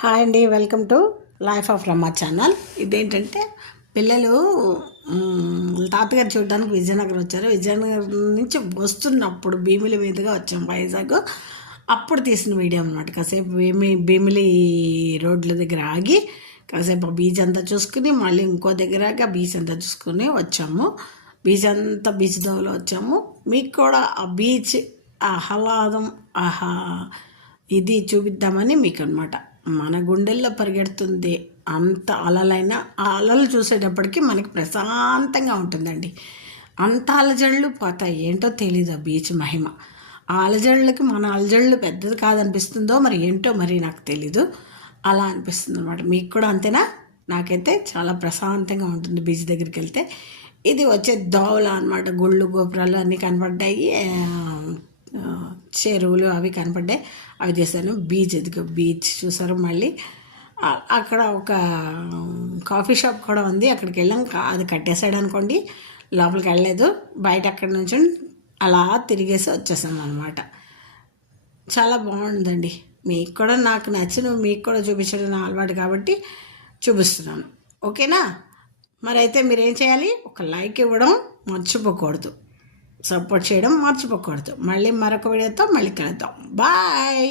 Hi అండి welcome to life of Ramma channel. ఇదేంటంటే పిల్లలు తాతగారు చూడడానికి విజయనగరం వచ్చారు. విజయనగరం నుంచి వస్తున్నప్పుడు భీమిలి మీదుగా వచ్చాం వైజాగ్. అప్పుడు తీసిన వీడియో అనమాట కాసేపు భీమి భీమిలి రోడ్ల దగ్గర ఆగి కాసేపు ఆ బీచ్ అంతా చూసుకుని మళ్ళీ ఇంకో దగ్గర బీచ్ అంతా చూసుకుని వచ్చాము. బీచ్ అంతా బీచ్ దోవలో వచ్చాము. మీకు కూడా ఆ బీచ్ ఆహ్లాదం ఆహా ఇది చూపిద్దామని మీకు అనమాట మన గుండెల్లో పరిగెడుతుంది అంత అలలైన ఆ అలలు చూసేటప్పటికి మనకి ప్రశాంతంగా ఉంటుందండి. అంత అలజడులు పోతాయి. ఏంటో తెలీదు ఆ బీచ్ మహిమ. ఆ అలజడులకి మన అలజడులు పెద్దది కాదనిపిస్తుందో మరి ఏంటో మరి నాకు తెలీదు. అలా అనిపిస్తుంది అనమాట మీకు కూడా అంతేనా? నాకైతే చాలా ప్రశాంతంగా ఉంటుంది బీచ్ దగ్గరికి వెళ్తే. ఇది వచ్చే దోవల అనమాట గుళ్ళు గోపురాలు అన్నీ కనపడ్డాయి చెరువులు అవి కనపడ్డాయి. అవి చేశాను బీచ్ ఎదుగు బీచ్ చూసారు మళ్ళీ. అక్కడ ఒక కాఫీ షాప్ కూడా ఉంది. అక్కడికి వెళ్ళాం. కా- అది కట్టేశాడు అనుకోండి. లోపలికి వెళ్ళలేదు. బయట అక్కడి నుంచి అలా తిరిగేసి వచ్చేసాం అనమాట చాలా బాగుందండి. మీకు కూడా నాకు నచ్చిన మీకు కూడా చూపించడం నా అలవాటు కాబట్టి చూపిస్తున్నాను. ఓకేనా? మరి అయితే మీరేం చేయాలి? ఒక లైక్ ఇవ్వడం మర్చిపోకూడదు. సపోర్ట్ చేయడం మర్చిపోకూడదు. మళ్ళీ మరొక వీడియోతో మళ్ళీ కలుద్దాం. బాయ్!